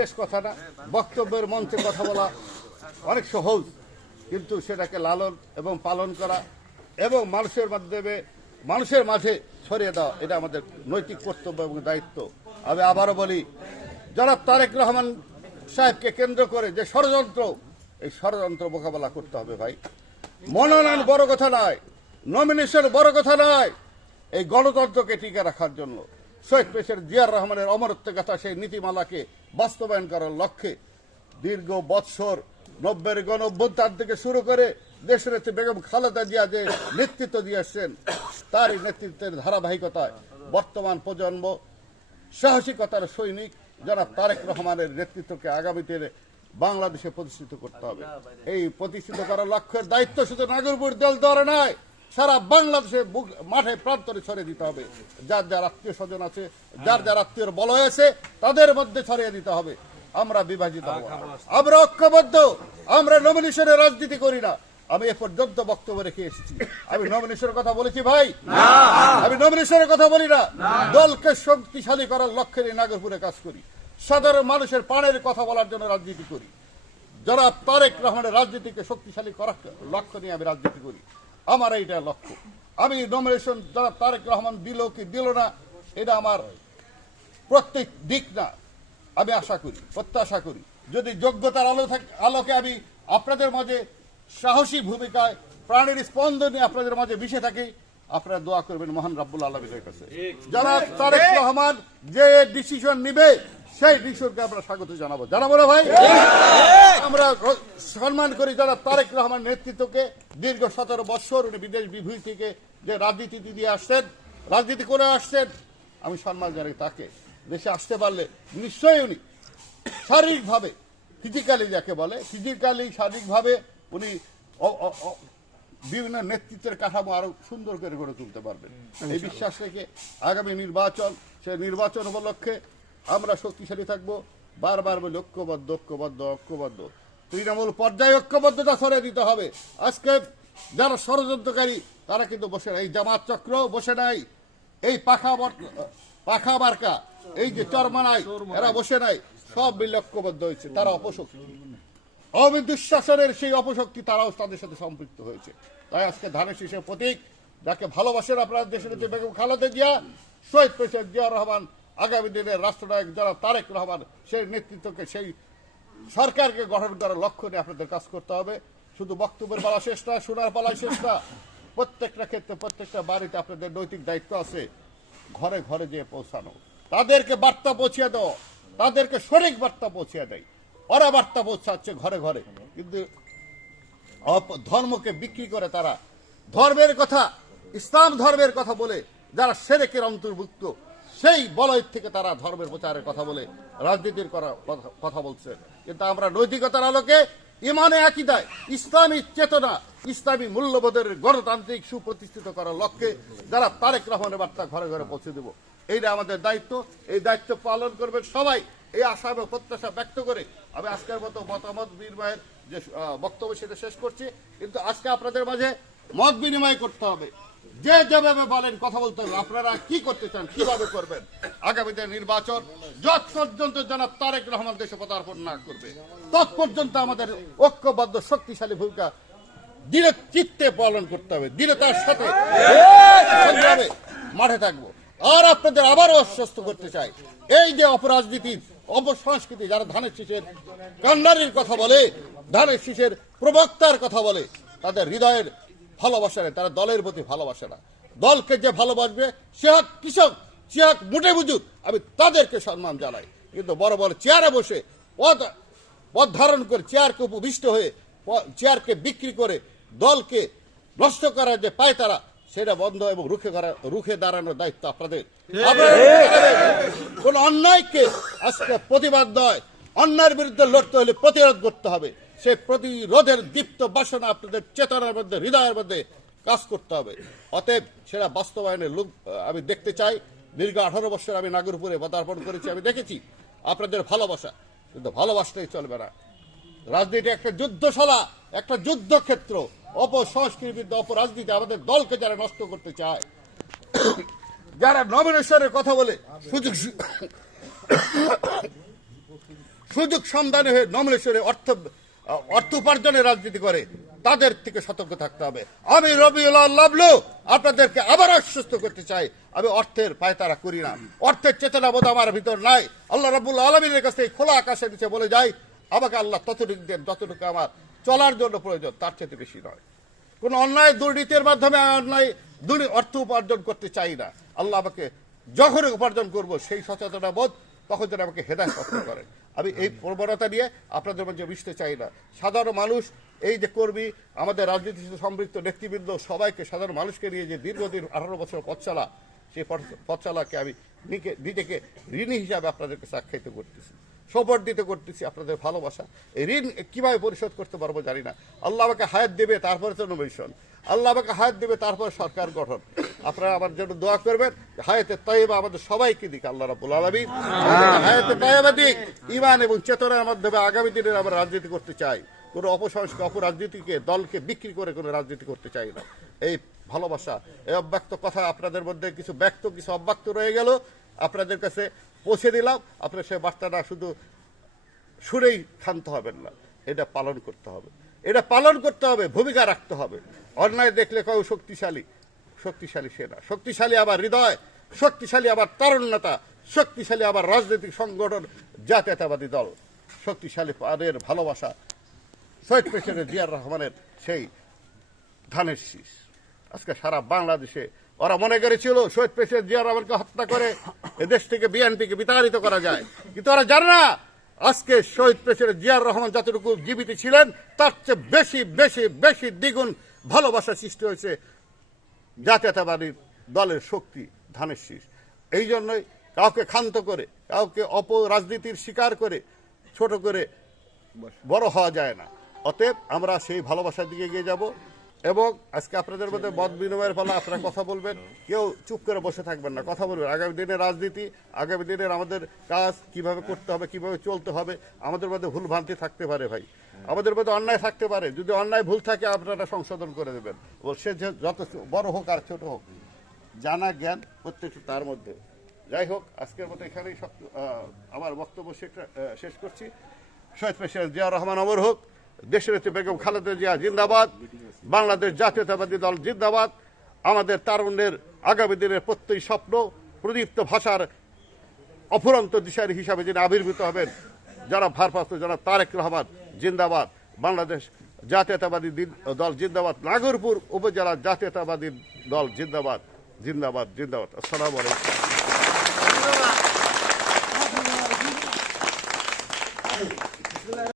শেষ কথা না বক্তব্যের মঞ্চে কথা বলা অনেক সহজ, কিন্তু সেটাকে লালন এবং পালন করা এবং মানুষের মাধ্যমে, মানুষের মাঝে ছড়িয়ে দেওয়া, এটা আমাদের নৈতিক কর্তব্য এবং দায়িত্ব। আমি আবারও বলি যারা তারেক রহমান সাহেবকে কেন্দ্র করে যে ষড়যন্ত্র, এই ষড়যন্ত্র মোকাবেলা করতে হবে ভাই। মনোনয়ন বড় কথা নয় নমিনেশন বড় কথা নয়, এই গণতন্ত্রকে টিকে রাখার জন্য। শহীদ পেশের জিয়ার রহমানের অমরত্ব কথা সেই নীতিমালাকে বাস্তবায়ন করার লক্ষ্যে দীর্ঘ বৎসর নব্বের গণ থেকে শুরু করে দেশের নেত্রী বেগম খালেদা জিয়া যে নেতৃত্ব দিয়ে আসছেন তারই নেতৃত্বের ধারাবাহিকতায় বর্তমান প্রজন্ম সাহসিকতার সৈনিক যারা তারেক রহমানের নেতৃত্বকে আগামীতে বাংলাদেশে প্রতিষ্ঠিত করতে হবে। এই প্রতিষ্ঠিত করার লক্ষ্যের দায়িত্ব শুধু নাগরপুর দল ধরে নয় সারা বাংলাদেশে মাঠে প্রান্তরে ছড়িয়ে দিতে হবে। যার যার আত্মীয় স্বজন আছে যার যার আত্মীয়র বল হয়েছে তাদের মধ্যে ছড়িয়ে দিতে হবে। আমরা বিভাজিত হব। আমরা ঐক্যবদ্ধ। আমরা নমিনেশনের রাজনীতি করি না। আমি এ পর্যন্ত বক্তব্য রেখে এসেছি। আমি নমিনেশনের কথা বলেছি ভাই? আমি নমিনেশনের কথা বলি না। দলকে শক্তিশালী করার লক্ষ্যে নিয়ে নাগরপুরে কাজ করি। সাধারণ মানুষের প্রাণের কথা বলার জন্য রাজনীতি করি। যারা তারেক রহমানের রাজনীতিকে শক্তিশালী করার লক্ষ্য নিয়ে আমি রাজনীতি করি। আমার এইটা লক্ষ্য। আমি নমিনেশন যারা তারেক রহমান দিল কি দিল না, এটা আমার প্রত্যেক দিক না। আমি আশা করি, প্রত্যাশা করি। যদি যোগ্যতার আলো আলোকে আমি আপনাদের মাঝে সাহসী ভূমিকায় প্রাণের স্পন্দনে আপনাদের মাঝে মিশে থাকি। আপনারা দোয়া করবেন মহান রাব্বুল আলমীর কাছে। যারা তারেক রহমান যে ডিসিশন নিবে সেই ডিসিশনকে আমরা স্বাগত জানাব। জানাব না ভাই? আমরা সম্মান করি যারা তারেক রহমান নেতৃত্বকে দীর্ঘ সতেরো বৎসর উনি বিদেশ বিভূতি থেকে যে রাজনীতি দিয়ে আসছেন রাজনীতি করে আসছেন আমি সম্মান জানাই তাকে। দেশে আসতে পারলে নিশ্চয়ই উনি শারীরিকভাবে ফিজিক্যালি যাকে বলে ফিজিক্যালি শারীরিকভাবে উনি বিভিন্ন নেতৃত্বের কাঠামো আরও সুন্দর করে গড়ে তুলতে পারবেন। এই বিশ্বাস রেখে আগামী নির্বাচন সেই নির্বাচন উপলক্ষে আমরা শক্তিশালী থাকব বারবার বলি ঐক্যবদ্ধ ঐক্যবদ্ধ ঐক্যবদ্ধ। তৃণমূল পর্যায়ে ঐক্যবদ্ধতা ছড়িয়ে দিতে হবে। আজকে যারা ষড়যন্ত্রকারী তারা কিন্তু বসে নাই। এই জামাত চক্র বসে নাই। এই পাখা পাখা মার্কা এই যে চরমানাই এরা বসে নাই। সব মিলে ঐক্যবদ্ধ হয়েছে। তারা অপশক্তি। আওয়ামী সেই অপশক্তি তারাও তাদের সাথে সম্পৃক্ত হয়েছে। তাই আজকে ধানের শীষের প্রতীক যাকে ভালোবাসেন আপনারা দেশের যে বেগম খালেদা জিয়া, শহীদ প্রেসিডেন্ট জিয়া রহমান, আগামী দিনের রাষ্ট্রনায়ক যারা তারেক রহমান, সেই নেতৃত্বকে, সেই সরকারকে গঠন করার লক্ষ্য নিয়ে আপনাদের কাজ করতে হবে। শুধু বক্তব্যের পালা শেষ না, শোনার পালা শেষ না। প্রত্যেকটা ক্ষেত্রে, প্রত্যেকটা বাড়িতে আপনাদের নৈতিক দায়িত্ব আছে। ঘরে ঘরে যেয়ে পৌঁছানো। তাদেরকে বার্তা পৌঁছিয়ে দাও। তাদেরকে সঠিক বার্তা পৌঁছিয়ে দেয়। ওরা বার্তা পৌঁছাচ্ছে ঘরে ঘরে। কিন্তু ধর্মকে বিক্রি করে তারা ধর্মের কথা, ইসলাম ধর্মের কথা বলে, যারা সেরেকের অন্তর্ভুক্ত, সেই বলয় থেকে তারা ধর্মের প্রচারের কথা বলে, রাজনীতির করা কথা- বলছে। কিন্তু আমরা নৈতিকতার আলোকে ইমানে আকিদায় ইসলামী চেতনা, ইসলামী মূল্যবোধের গণতান্ত্রিক সুপ্রতিষ্ঠিত করার লক্ষ্যে যারা তারেক রহমানের বার্তা ঘরে ঘরে পৌঁছে দেব। এইটা আমাদের দায়িত্ব। এই দায়িত্ব পালন করবেন সবাই। এই আশা এবং প্রত্যাশা ব্যক্ত করে মতো মতামত বিনিময়ের যে বক্তব্য সেটা শেষ করছি। কিন্তু আজকে আপনাদের মাঝে মত বিনিময় করতে হবে। যে যেভাবে বলেন, কথা বলতে হবে। আপনারা কি করতে চান, কীভাবে করবেন? আগামীতে নির্বাচন যত পর্যন্ত জনাব তারেক রহমান দেশে পদার্পণ না করবে, তত পর্যন্ত আমাদের ঐক্যবদ্ধ, শক্তিশালী ভূমিকা দৃঢ় চিত্তে পালন করতে হবে। দৃঢ়তার সাথে মাঠে থাকব। আর আপনাদের আবারও আশ্বস্ত করতে চাই, এই যে অপরাজনীতির অপসংস্কৃতি যারা ধানের শীষের কান্ডারির কথা বলে, ধানের শীষের প্রবক্তার কথা বলে, তাদের হৃদয়ের ভালোবাসা নেই, তারা দলের প্রতি ভালোবাসে না। দলকে যে ভালোবাসবে, সে হোক কৃষক, সে হোক মুটে বুঝুক আমি তাদেরকে সম্মান জানাই। কিন্তু বড় বড় চেয়ারে বসে পদ পদ ধারণ করে চেয়ারকে উপবিষ্ট হয়ে চেয়ারকে বিক্রি করে দলকে নষ্ট করার যে পায় তারা সেটা বন্ধ এবং রুখে করা রুখে দাঁড়ানোর দায়িত্ব আপনাদের। কোন অন্যায়কে আজকে প্রতিবাদ নয় অন্যায়ের বিরুদ্ধে লড়তে হলে প্রতিরোধ করতে হবে। সেই প্রতিরোধের দীপ্ত বাসনা আপনাদের চেতনার মধ্যে হৃদয়ের মধ্যে কাজ করতে হবে। অতএব সেটা বাস্তবায়নের লোক আমি দেখতে চাই। দীর্ঘ আঠারো বছর আমি নাগরপুরে পদার্পণ করেছি আমি দেখেছি। আপনাদের ভালোবাসা। কিন্তু ভালোবাসতেই চলবে না। রাজনীতি একটা যুদ্ধশালা, একটা যুদ্ধক্ষেত্র। অপসংস্কৃতির বিরুদ্ধে অপরাজনীতি আমাদের দলকে যারা নষ্ট করতে চায়, যারা নমিনেশনের কথা বলে, সুযোগ সুযোগ সন্ধানে হয়ে নমলেশ্বরে অর্থ অর্থ উপার্জনের রাজনীতি করে, তাদের থেকে সতর্ক থাকতে হবে। আমি রবিউল্লাহ লাভলু আপনাদেরকে আবার আশ্বস্ত করতে চাই, আমি অর্থের পায়তারা করি না। অর্থের চেতনা বোধ আমার ভিতর নাই। আল্লাহ রাবুল আলমীর কাছে খোলা আকাশের নিচে বলে যাই আমাকে আল্লাহ ততটুকু দেন, যতটুকু আমার চলার জন্য প্রয়োজন, তার চেয়ে বেশি নয়। কোন অন্যায় দুর্নীতির মাধ্যমে অন্যায় দুর্নী অর্থ উপার্জন করতে চাই না। আল্লাহ আমাকে যখন উপার্জন করব সেই সচেতনতা বোধ, তখন যেন আমাকে হেদায়ত করতে করেন। আমি এই প্রবণতা নিয়ে আপনাদের মধ্যে মিশতে চাই না। সাধারণ মানুষ, এই যে কর্মী, আমাদের রাজনীতির সাথে সম্পৃক্ত নেতৃবৃন্দ, সবাইকে সাধারণ মানুষকে নিয়ে যে দীর্ঘদিন আঠারো বছর পথ চালা সেই পথ- পথ চালাকে আমি নিজে- নিজেকে ঋণী হিসাবে আপনাদেরকে সাক্ষায়িত করতেছি। সপোর্ট দিতে করতেছি আপনাদের ভালোবাসা। এই ঋণ কীভাবে পরিশোধ করতে পারব জানি না। আল্লাহ আমাকে হায়াত দেবে তারপরে তো নমিশন আল্লাহ আমাকে হায়াত দেবে তারপর সরকার গঠন। আপনারা আমার জন্য দোয়া করবেন। হায়াতে তৈবা আমাদের সবাইকে দিক আল্লাহ রাবুল আলমী হায়াতে তৈবা দিক। ইমান এবং চেতনার মাধ্যমে আগামী দিনের আমরা রাজনীতি করতে চাই। কোনো অপসংস্কার অপরাজনীতিকে দলকে বিক্রি করে কোনো রাজনীতি করতে চাই না। এই ভালোবাসা এই অব্যক্ত কথা আপনাদের মধ্যে কিছু ব্যক্ত কিছু অব্যক্ত রয়ে গেল। আপনাদের কাছে পৌঁছে দিলাম। আপনার সে বার্তাটা শুধু সুরেই ক্ষান্ত হবেন না, এটা পালন করতে হবে। এটা পালন করতে হবে, ভূমিকা রাখতে হবে। অন্যায় দেখলে কেউ শক্তিশালী শক্তিশালী সেনা শক্তিশালী আবার হৃদয়, শক্তিশালী আবার তারুণ্যতা, শক্তিশালী আবার রাজনৈতিক সংগঠন, জাতীয়তাবাদী দল। শক্তিশালী পাদের ভালোবাসা শহীদ প্রেসিডেন্ট জিয়ার রহমানের সেই ধানের শীষ। আজকে সারা বাংলাদেশে ওরা মনে করেছিল, শহীদ প্রেসিডেন্ট জিয়া রহমানকে হত্যা করে এদেশ থেকে বিএনপিকে বিতাড়িত করা যায়। কিন্তু ওরা জানে না, আজকে শহীদ প্রেসিডেন্ট জিয়ার রহমান যতটুকু জীবিত ছিলেন, তার চেয়ে বেশি বেশি বেশি দ্বিগুণ ভালোবাসা সৃষ্টি হয়েছে জাতীয়তাবাদী দলের শক্তি ধানের শীষ। এই জন্যই কাউকে ক্ষান্ত করে, কাউকে অপরাজনীতির শিকার করে, ছোট করে বড় হওয়া যায় না। অতএব আমরা সেই ভালোবাসার দিকে এগিয়ে যাব। এবং আজকে আপনাদের মধ্যে মত বিনিময়ের ফলে আপনারা কথা বলবেন। কেউ চুপ করে বসে থাকবেন না, কথা বলবেন। আগামী দিনের রাজনীতি, আগামী দিনের আমাদের কাজ, কীভাবে করতে হবে, কীভাবে চলতে হবে, আমাদের মধ্যে ভুল ভ্রান্তি থাকতে পারে ভাই। আমাদের মধ্যে অন্যায় থাকতে পারে। যদি অন্যায় ভুল থাকে, আপনারা সংশোধন করে দেবেন। সে যত বড় হোক আর ছোট হোক, জানা জ্ঞান প্রত্যেকটা তার মধ্যে। যাই হোক, আজকের মতো এখানেই সব আমার বক্তব্য শেষ- শেষ করছি। শহীদ প্রেসিডেন্ট জিয়া রহমান অমর হোক দেশের বেগম খালেদা জিয়া জিন্দাবাদ। বাংলাদেশ জাতীয়তাবাদী দল জিন্দাবাদ। আমাদের তারুণ্যের আগামী দিনের প্রত্যেক স্বপ্ন, প্রদীপ্ত ভাষার অফুরন্ত দিশারি হিসাবে যিনি আবির্ভূত হবেন, যারা ভারপ্রাপ্ত, যারা তারেক রহমান, জিন্দাবাদ। বাংলাদেশ জাতীয়তাবাদী দল জিন্দাবাদ। নাগরপুর উপজেলা জাতীয়তাবাদী দল জিন্দাবাদ। জিন্দাবাদ জিন্দাবাদ। আসসালামু আলাইকুম।